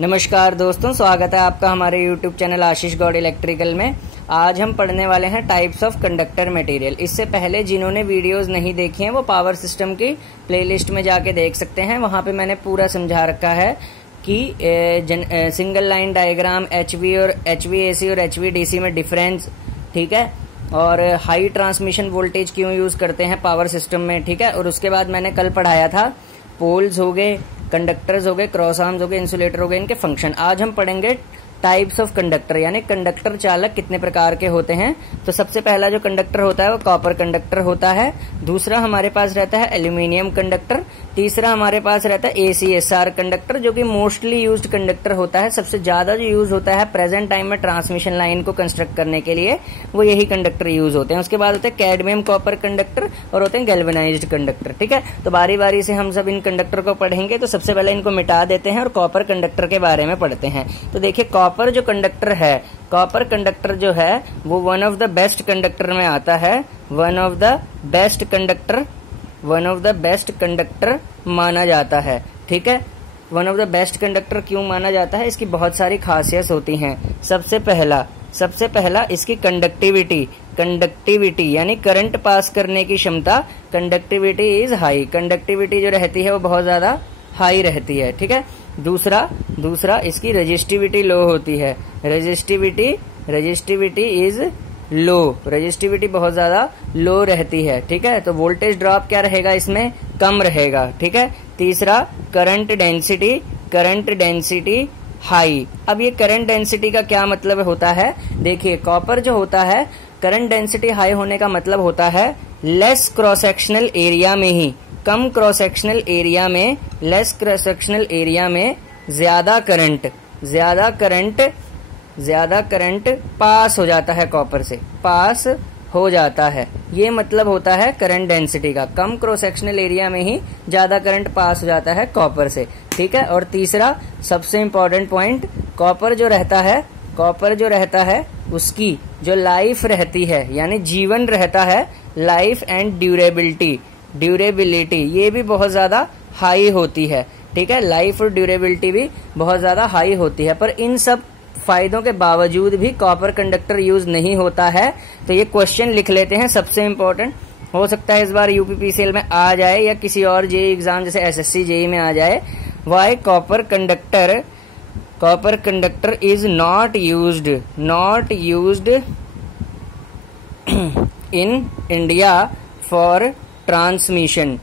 नमस्कार दोस्तों, स्वागत है आपका हमारे YouTube चैनल आशीष गौड़ इलेक्ट्रिकल में। आज हम पढ़ने वाले हैं टाइप्स ऑफ कंडक्टर मटेरियल। इससे पहले जिन्होंने वीडियोस नहीं देखी हैं वो पावर सिस्टम की प्लेलिस्ट में जाके देख सकते हैं। वहां पे मैंने पूरा समझा रखा है कि सिंगल लाइन डायग्राम, HV और HVAC और HVDC में डिफरेंस, ठीक है, और हाई ट्रांसमिशन वोल्टेज क्यों यूज करते हैं पावर सिस्टम में, ठीक है। और उसके बाद मैंने कल पढ़ाया था पोल्स हो गए, कंडक्टर्स हो गए, क्रॉस आर्म्स हो गए, इंसुलेटर हो गए, इनके फंक्शन। आज हम पढ़ेंगे टाइप्स ऑफ कंडक्टर, यानी कंडक्टर चालक कितने प्रकार के होते हैं। तो सबसे पहला जो कंडक्टर होता है वो कॉपर कंडक्टर होता है। दूसरा हमारे पास रहता है एल्यूमिनियम कंडक्टर। तीसरा हमारे पास रहता है ACSR कंडक्टर, जो कि मोस्टली यूज्ड कंडक्टर होता है। सबसे ज्यादा जो यूज होता है प्रेजेंट टाइम में ट्रांसमिशन लाइन को कंस्ट्रक्ट करने के लिए, वो यही कंडक्टर यूज होते हैं। उसके बाद होते हैं कैडमियम कॉपर कंडक्टर और होते हैं गैल्वेनाइज्ड कंडक्टर, ठीक है। तो बारी बारी से हम सब इन कंडक्टर को पढ़ेंगे। तो सबसे पहले इनको मिटा देते हैं और कॉपर कंडक्टर के बारे में पढ़ते हैं। तो देखिए, कॉपर जो कंडक्टर है, कॉपर कंडक्टर जो है वो one of the best conductor में आता है। One of the best conductor माना जाता है, ठीक है। One of the best conductor क्यों माना जाता है? इसकी बहुत सारी खासियत होती हैं। सबसे पहला इसकी कंडक्टिविटी यानी करंट पास करने की क्षमता। कंडक्टिविटी इज हाई, कंडक्टिविटी जो रहती है वो बहुत ज्यादा हाई रहती है, ठीक है। दूसरा इसकी रेजिस्टिविटी लो होती है। रेजिस्टिविटी इज लो, रेजिस्टिविटी बहुत ज्यादा लो रहती है, ठीक है। तो वोल्टेज ड्रॉप क्या रहेगा इसमें? कम रहेगा, ठीक है। तीसरा करंट डेंसिटी हाई। अब ये करंट डेंसिटी का क्या मतलब होता है? देखिए, कॉपर जो होता है, करंट डेंसिटी हाई होने का मतलब होता है लेस क्रॉस सेक्शनल एरिया में ही, कम क्रॉस सेक्शनल एरिया में, लेस क्रॉस सेक्शनल एरिया में ज्यादा करंट पास हो जाता है, कॉपर से पास हो जाता है। ये मतलब होता है करंट डेंसिटी का, कम क्रॉस सेक्शनल एरिया में ही ज्यादा करंट पास हो जाता है कॉपर से, ठीक है। और तीसरा सबसे इंपॉर्टेंट पॉइंट, कॉपर जो रहता है उसकी जो लाइफ रहती है, यानी जीवन रहता है, लाइफ एंड ड्यूरेबिलिटी ये भी बहुत ज्यादा हाई होती है, ठीक है। लाइफ और ड्यूरेबिलिटी भी बहुत ज्यादा हाई होती है। पर इन सब फायदों के बावजूद भी कॉपर कंडक्टर यूज नहीं होता है। तो ये क्वेश्चन लिख लेते हैं, सबसे इंपॉर्टेंट हो सकता है इस बार UPPCL में आ जाए या किसी और जेई एग्जाम जैसे SSC जेई में आ जाए। Y copper conductor is not used in India for transmission,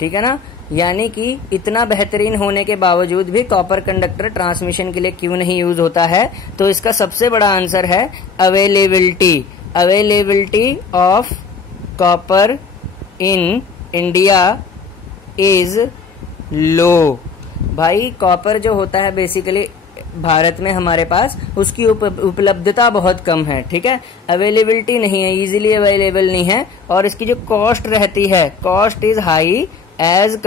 ठीक है ना। यानी कि इतना बेहतरीन होने के बावजूद भी कॉपर कंडक्टर ट्रांसमिशन के लिए क्यों नहीं यूज होता है? तो इसका सबसे बड़ा आंसर है availability of copper in India is low. भाई, कॉपर जो होता है बेसिकली भारत में हमारे पास, उसकी उपलब्धता बहुत कम है, ठीक है। अवेलेबिलिटी नहीं है, इजीली अवेलेबल नहीं है। और इसकी जो कॉस्ट रहती है, cost is high as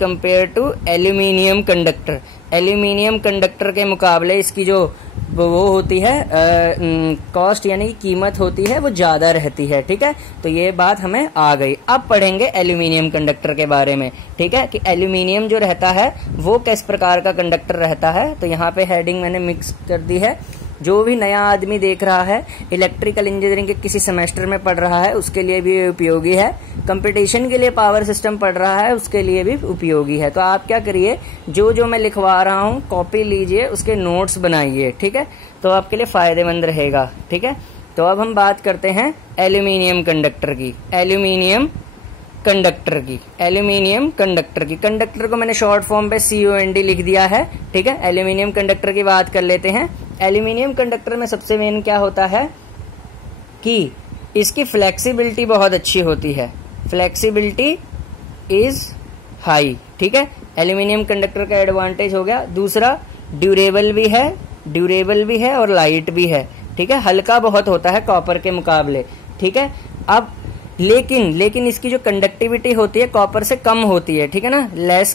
compare to aluminium conductor के मुकाबले इसकी जो वो होती है कॉस्ट यानी कीमत होती है वो ज्यादा रहती है, ठीक है। तो ये बात हमें आ गई। अब पढ़ेंगे एल्यूमिनियम कंडक्टर के बारे में, ठीक है, कि एल्यूमिनियम जो रहता है वो किस प्रकार का कंडक्टर रहता है। तो यहाँ पे हेडिंग मैंने मिक्स कर दी है। जो भी नया आदमी देख रहा है, इलेक्ट्रिकल इंजीनियरिंग के किसी सेमेस्टर में पढ़ रहा है, उसके लिए भी उपयोगी है। कंपटीशन के लिए पावर सिस्टम पढ़ रहा है, उसके लिए भी उपयोगी है। तो आप क्या करिए, जो मैं लिखवा रहा हूँ कॉपी लीजिए, उसके नोट्स बनाइए, ठीक है। तो आपके लिए फायदेमंद रहेगा, ठीक है। तो अब हम बात करते हैं एल्यूमिनियम कंडक्टर की। कंडक्टर को मैंने शॉर्ट फॉर्म पे COND लिख दिया है, ठीक है। एल्यूमिनियम कंडक्टर की बात कर लेते हैं। एल्यूमिनियम कंडक्टर में सबसे मेन क्या होता है कि इसकी फ्लेक्सिबिलिटी बहुत अच्छी होती है, फ्लेक्सिबिलिटी इज हाई, ठीक है। एल्यूमिनियम कंडक्टर का एडवांटेज हो गया। दूसरा ड्यूरेबल भी है और लाइट भी है, ठीक है। हल्का बहुत होता है कॉपर के मुकाबले, ठीक है। अब लेकिन इसकी जो कंडक्टिविटी होती है कॉपर से कम होती है, ठीक है ना। लेस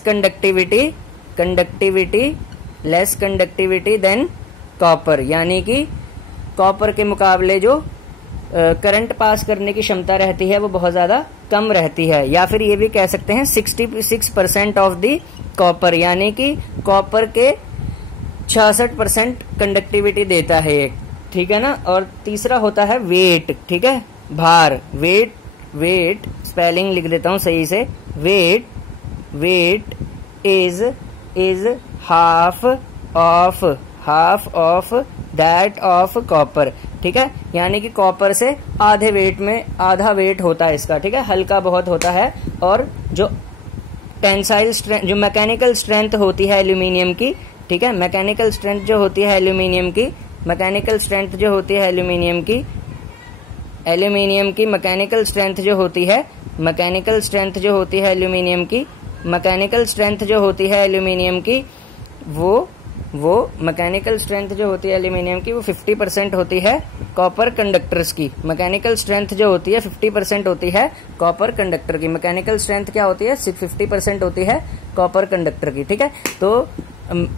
कंडक्टिविटी देन कॉपर, यानी कि कॉपर के मुकाबले जो करंट पास करने की क्षमता रहती है वो बहुत ज्यादा कम रहती है, या फिर ये भी कह सकते हैं 66% ऑफ द कॉपर, यानी कि कॉपर के 66% कंडक्टिविटी देता है ये, ठीक है ना। और तीसरा होता है वेट, ठीक है, भार। वेट स्पेलिंग लिख देता हूं सही से, weight is half of that of copper, ठीक है, यानी कि कॉपर से आधा वेट होता है इसका, ठीक है, हल्का बहुत होता है। और जो टेंसाइल स्ट्रेंथ, जो मैकेनिकल स्ट्रेंथ होती है एल्यूमिनियम की, ठीक है, मैकेनिकल स्ट्रेंथ जो होती है एल्यूमिनियम की मैकेनिकल स्ट्रेंथ जो होती है एल्यूमिनियम की एल्यूमिनियम की मैकेनिकल स्ट्रेंथ जो होती है मैकेनिकल स्ट्रेंथ जो होती है एल्यूमिनियम की मैकेनिकल स्ट्रेंथ जो होती है एल्यूमिनियम की वो मैकेनिकल स्ट्रेंथ जो होती है एल्यूमिनियम की वो 50% होती है कॉपर कंडक्टर्स की। मैकेनिकल स्ट्रेंथ जो होती है 50% होती है कॉपर कंडक्टर की। मैकेनिकल स्ट्रेंथ क्या होती है? 50% होती है कॉपर कंडक्टर की, ठीक है। तो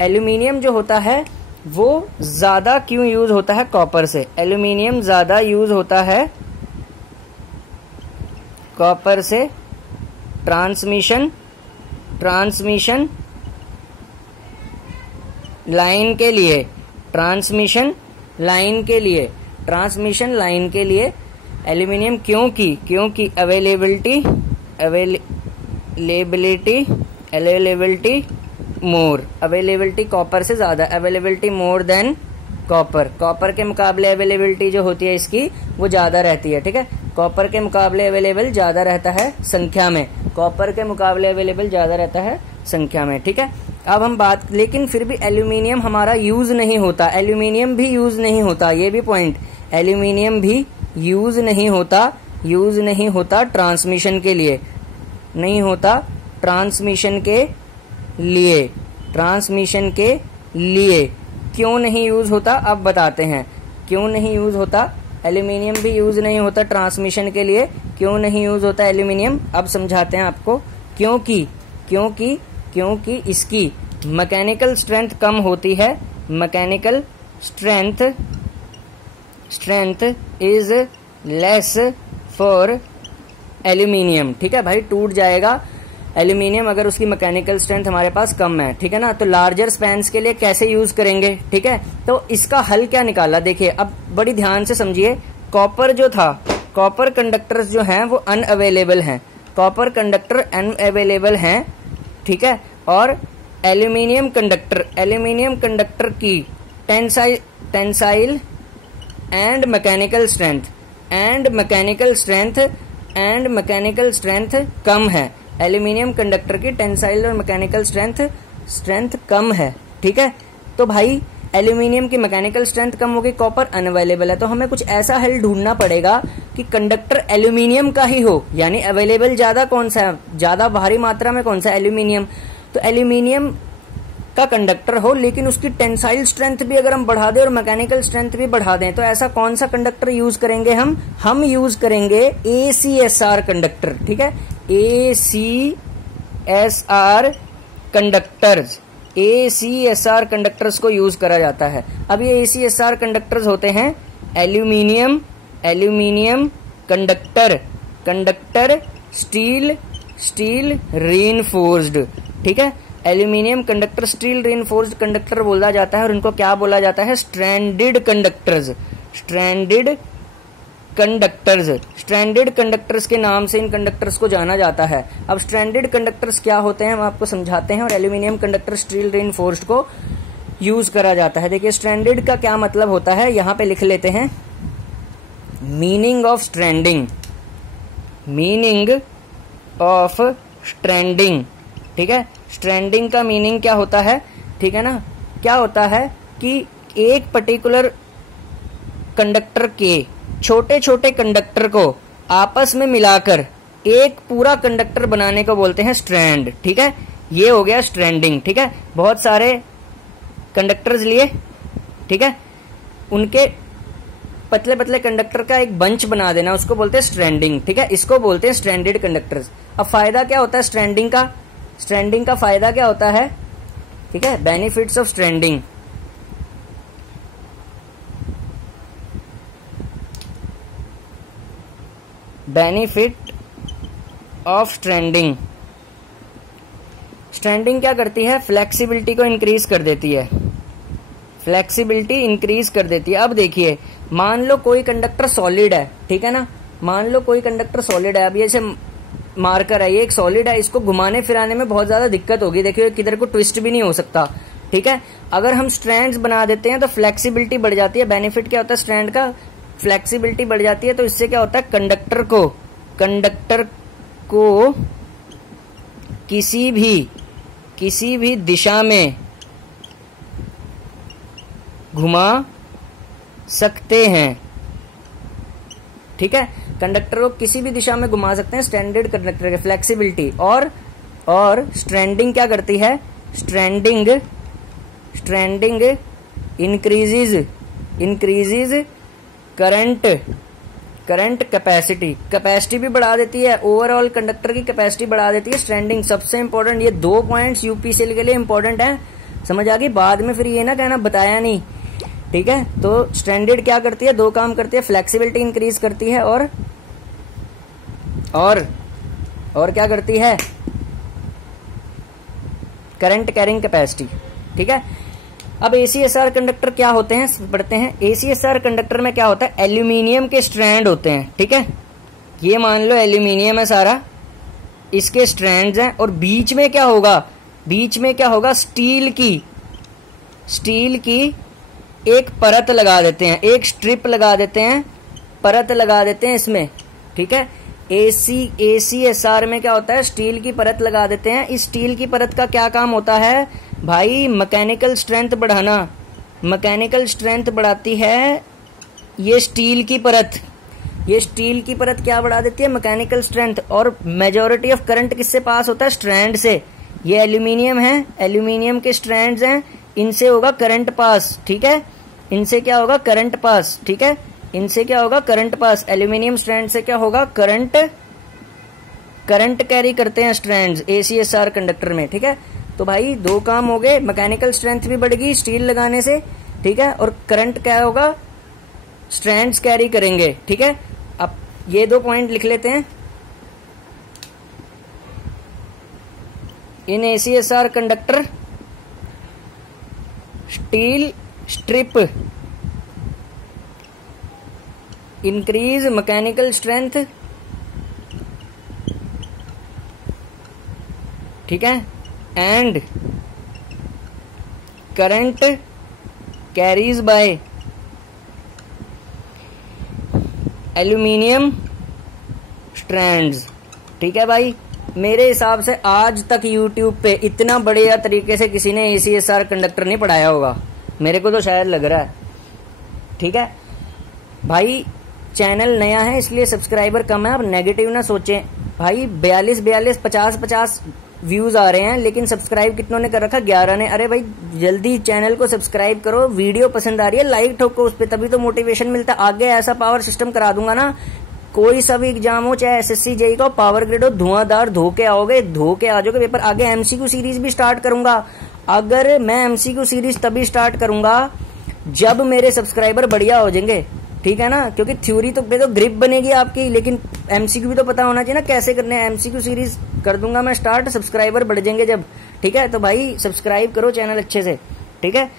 एल्यूमिनियम जो होता है वो ज्यादा क्यों यूज होता है कॉपर से? एल्यूमिनियम ज्यादा यूज होता है कॉपर से ट्रांसमिशन लाइन के लिए ट्रांसमिशन लाइन के लिए एल्यूमिनियम क्योंकि अवेलेबिलिटी कॉपर से ज्यादा, अवेलेबिलिटी मोर देन कॉपर के मुकाबले अवेलेबिलिटी जो होती है इसकी वो ज्यादा रहती है, ठीक है। कॉपर के मुकाबले अवेलेबल ज्यादा रहता है संख्या में, कॉपर के मुकाबले अवेलेबल ज्यादा रहता है संख्या में, ठीक है। अब हम बात, लेकिन फिर भी एल्यूमिनियम हमारा यूज नहीं होता, एल्यूमिनियम भी यूज नहीं होता, ये भी पॉइंट, एल्यूमिनियम भी यूज नहीं होता ट्रांसमिशन के लिए, नहीं होता ट्रांसमिशन के लिए। क्यों नहीं यूज होता अब बताते हैं, क्यों नहीं यूज होता। एल्यूमिनियम भी यूज नहीं होता ट्रांसमिशन के लिए, क्यों नहीं यूज होता एल्यूमिनियम, अब समझाते हैं आपको। क्योंकि इसकी मैकेनिकल स्ट्रेंथ कम होती है, mechanical strength is less for aluminium, ठीक है भाई, टूट जाएगा एल्यूमिनियम अगर उसकी मैकेनिकल स्ट्रेंथ हमारे पास कम है, ठीक है ना। तो लार्जर स्पैन्स के लिए कैसे यूज करेंगे, ठीक है। तो इसका हल क्या निकाला, देखिए अब बड़ी ध्यान से समझिए। कॉपर जो था, कॉपर कंडक्टर्स जो हैं वो अनअवेलेबल हैं, कॉपर कंडक्टर अनअवेलेबल हैं, ठीक है। और एल्यूमिनियम कंडक्टर की टेंसाइल एंड मैकेनिकल स्ट्रेंथ कम है। एल्यूमिनियम कंडक्टर की टेंसाइल और मैकेनिकल स्ट्रेंथ कम है, ठीक है। तो भाई एल्यूमिनियम की मैकेनिकल स्ट्रेंथ कम होगी, कॉपर अनअवेलेबल है, तो हमें कुछ ऐसा हल ढूंढना पड़ेगा कि कंडक्टर एल्यूमिनियम का ही हो, यानी अवेलेबल ज्यादा कौन सा है, ज्यादा भारी मात्रा में कौन सा, एल्यूमिनियम। तो एल्यूमिनियम का कंडक्टर हो लेकिन उसकी टेंसाइल स्ट्रेंथ भी अगर हम बढ़ा दें और मैकेनिकल स्ट्रेंथ भी बढ़ा दें, तो ऐसा कौन सा कंडक्टर यूज करेंगे हम यूज करेंगे ACSR कंडक्टर, ठीक है। ACSR कंडक्टर्स को यूज करा जाता है। अब ये ACSR कंडक्टर्स होते हैं एल्यूमिनियम कंडक्टर स्टील रीइंफोर्स्ड, ठीक है। Aluminium conductor steel reinforced conductor बोला जाता है, और इनको क्या बोला जाता है? स्ट्रैंडेड कंडक्टर्स के नाम से इन कंडक्टर्स को जाना जाता है। अब स्ट्रैंडेड कंडक्टर्स क्या होते हैं हम आपको समझाते हैं, और एल्यूमिनियम कंडक्टर स्टील रीइंफोर्स्ड को यूज करा जाता है। देखिए स्ट्रैंडेड का क्या मतलब होता है, यहां पे लिख लेते हैं। मीनिंग ऑफ स्ट्रैंडिंग, ठीक है। स्ट्रैंडिंग का मीनिंग क्या होता है, ठीक है ना। क्या होता है कि एक पर्टिकुलर कंडक्टर के छोटे छोटे कंडक्टर को आपस में मिलाकर एक पूरा कंडक्टर बनाने को बोलते हैं स्ट्रैंड, ठीक है। ये हो गया स्ट्रैंडिंग, ठीक है। बहुत सारे कंडक्टर्स लिए, ठीक है, उनके पतले पतले कंडक्टर का एक बंच बना देना, उसको बोलते हैं स्ट्रैंडिंग, ठीक है। इसको बोलते हैं स्ट्रैंडेड कंडक्टर्स। अब फायदा क्या होता है स्ट्रैंडिंग का फायदा क्या होता है, ठीक है। Benefits of stranding, benefit of stranding. Stranding क्या करती है? फ्लेक्सिबिलिटी को इंक्रीज कर देती है, फ्लेक्सिबिलिटी इंक्रीज कर देती है। अब देखिए, मान लो कोई कंडक्टर सॉलिड है, ठीक है ना, मान लो कोई कंडक्टर सॉलिड है, अब ये मार्कर है, ये एक सॉलिड है, इसको घुमाने फिराने में बहुत ज्यादा दिक्कत होगी, देखिए किधर को ट्विस्ट भी नहीं हो सकता, ठीक है। अगर हम स्ट्रैंड्स बना देते हैं तो फ्लेक्सिबिलिटी बढ़ जाती है। बेनिफिट क्या होता है स्ट्रैंड का? फ्लेक्सिबिलिटी बढ़ जाती है। तो इससे क्या होता है, कंडक्टर को किसी भी दिशा में घुमा सकते हैं, ठीक है। कंडक्टर को किसी भी दिशा में घुमा सकते हैं स्टैंडर्ड कंडक्टर के, फ्लेक्सिबिलिटी। और स्ट्रैंडिंग क्या करती है? स्ट्रैंडिंग इंक्रीजेज करंट कैपेसिटी भी बढ़ा देती है, ओवरऑल कंडक्टर की कैपेसिटी बढ़ा देती है स्ट्रैंडिंग। सबसे इंपॉर्टेंट ये 2 पॉइंट्स यूपीसीएल के लिए इंपॉर्टेंट है, समझ आ गई? बाद में फिर ये ना कहना बताया नहीं, ठीक है। तो स्टैंडर्ड क्या करती है? 2 काम करती है, फ्लेक्सिबिलिटी इंक्रीज करती है और क्या करती है? करंट कैरिंग कैपेसिटी, ठीक है। अब एसीएसआर कंडक्टर क्या होते हैं पढ़ते हैं। एसीएसआर कंडक्टर में क्या होता है? एल्यूमिनियम के स्ट्रैंड होते हैं, ठीक है। ये मान लो एल्यूमिनियम है सारा, इसके स्ट्रैंड्स हैं, और बीच में क्या होगा? बीच में क्या होगा? स्टील की एक परत लगा देते हैं, एक स्ट्रिप लगा देते हैं, परत लगा देते हैं इसमें, ठीक है। एसीएसआर में क्या होता है? स्टील की परत लगा देते हैं। इस स्टील की परत का क्या काम होता है भाई? मैकेनिकल स्ट्रेंथ बढ़ाना। मैकेनिकल स्ट्रेंथ बढ़ाती है ये स्टील की परत। ये स्टील की परत क्या बढ़ा देती है? Mechanical strength. और मेजॉरिटी ऑफ करंट किससे पास होता है? स्ट्रैंड से। ये एल्यूमिनियम है, एल्यूमिनियम के स्ट्रैंड्स हैं, इनसे होगा करंट पास, ठीक है। इनसे क्या होगा? करंट पास, ठीक है। इनसे क्या होगा? Current pass. एल्यूमिनियम स्ट्रैंड से क्या होगा? करंट कैरी करते हैं स्ट्रैंड्स एसीएसआर कंडक्टर में, ठीक है। तो भाई 2 काम हो गए, मैकेनिकल स्ट्रेंथ भी बढ़ेगी स्टील लगाने से, ठीक है, और करंट क्या होगा? स्ट्रैंड्स कैरी करेंगे, ठीक है। अब ये 2 पॉइंट लिख लेते हैं। In ACSR conductor steel strip increase mechanical strength, ठीक है, and current carries by aluminium strands, ठीक है भाई। मेरे हिसाब से आज तक YouTube पे इतना बढ़िया तरीके से किसी ने एसीएसआर कंडक्टर नहीं पढ़ाया होगा, मेरे को तो शायद लग रहा है, ठीक है भाई। चैनल नया है इसलिए सब्सक्राइबर कम है, अब नेगेटिव ना सोचें भाई। 42 50 व्यूज आ रहे हैं, लेकिन सब्सक्राइब कितनों ने कर रखा? 11 ने। अरे भाई जल्दी चैनल को सब्सक्राइब करो, वीडियो पसंद आ रही है लाइक ठोको उस पर, तभी तो मोटिवेशन मिलता है। आगे ऐसा पावर सिस्टम करा दूंगा ना, कोई सा भी एग्जाम हो, चाहे एसएससी जेईई का, पावर ग्रिड हो, धुआंधार धो के आओगे, धो के आ जाओगे पेपर। आगे एमसीक्यू सीरीज भी स्टार्ट करूंगा। अगर मैं एमसीक्यू सीरीज तभी स्टार्ट करूंगा जब मेरे सब्सक्राइबर बढ़िया हो जाएंगे, ठीक है ना, क्योंकि थ्योरी तो ग्रिप बनेगी आपकी, लेकिन एमसीक्यू भी तो पता होना चाहिए ना कैसे करने हैं। एमसीक्यू सीरीज कर दूंगा मैं स्टार्ट, सब्सक्राइबर बढ़ जाएंगे जब, ठीक है। तो भाई सब्सक्राइब करो चैनल अच्छे से, ठीक है।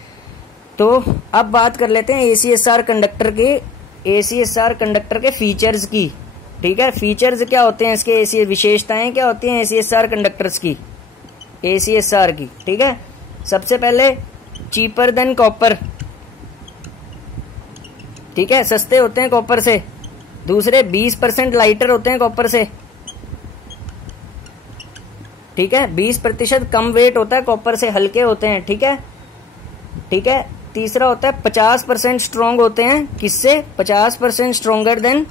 तो अब बात कर लेते हैं एसीएसआर कंडक्टर के फीचर्स की, ठीक है। फीचर्स क्या होते हैं इसके, विशेषताएं क्या होती हैं एसीएसआर कंडक्टर्स की, एसीएसआर की, ठीक है। सबसे पहले चीपर देन कॉपर, ठीक है, सस्ते होते हैं कॉपर से। दूसरे 20% लाइटर होते हैं कॉपर से, ठीक है, 20% कम वेट होता है कॉपर से, हल्के होते हैं, ठीक है, ठीक है। तीसरा होता है 50% स्ट्रॉन्ग होते हैं, किससे? 50% स्ट्रॉन्गर देन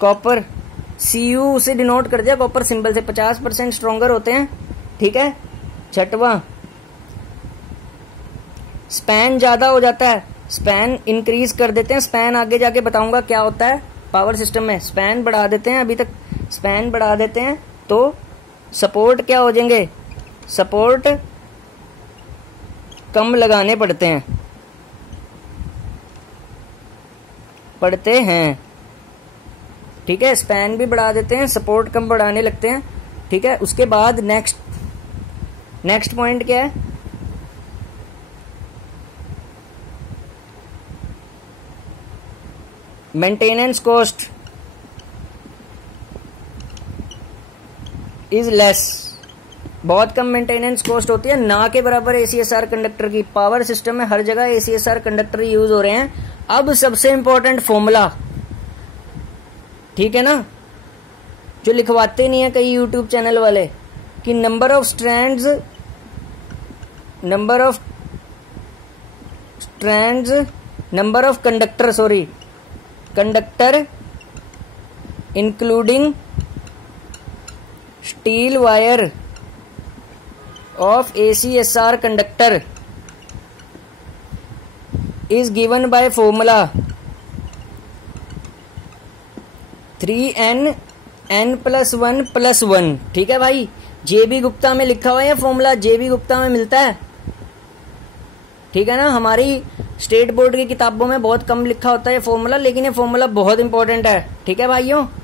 कॉपर। CU उसे डिनोट कर दिया कॉपर सिंबल से, 50% स्ट्रॉन्गर होते हैं, ठीक है। छठवां, स्पैन ज्यादा हो जाता है, स्पैन इंक्रीज कर देते हैं। स्पैन आगे जाके बताऊंगा क्या होता है पावर सिस्टम में, स्पैन बढ़ा देते हैं, अभी तक स्पैन बढ़ा देते हैं। तो सपोर्ट क्या हो जाएंगे? सपोर्ट कम लगाने पड़ते हैं, ठीक है, स्पैन भी बढ़ा देते हैं, सपोर्ट कम बढ़ाने लगते हैं। ठीक है, उसके बाद नेक्स्ट पॉइंट क्या है, मेंटेनेंस कॉस्ट इज लेस, बहुत कम मेंटेनेंस कॉस्ट होती है, ना के बराबर ACSR कंडक्टर की। पावर सिस्टम में हर जगह ACSR कंडक्टर यूज हो रहे हैं। अब सबसे इंपॉर्टेंट फॉर्मूला, ठीक है ना, जो लिखवाते नहीं है कई यूट्यूब चैनल वाले, कि number of strands number of conductor including steel wire of ACSR conductor is given by formula 3n+1+1। ठीक है भाई, JB गुप्ता में लिखा हुआ है फॉर्मूला, JB गुप्ता में मिलता है। ठीक है ना, हमारी स्टेट बोर्ड की किताबों में बहुत कम लिखा होता है ये फॉर्मूला, लेकिन ये फॉर्मूला बहुत इंपॉर्टेंट है। ठीक है भाइयों।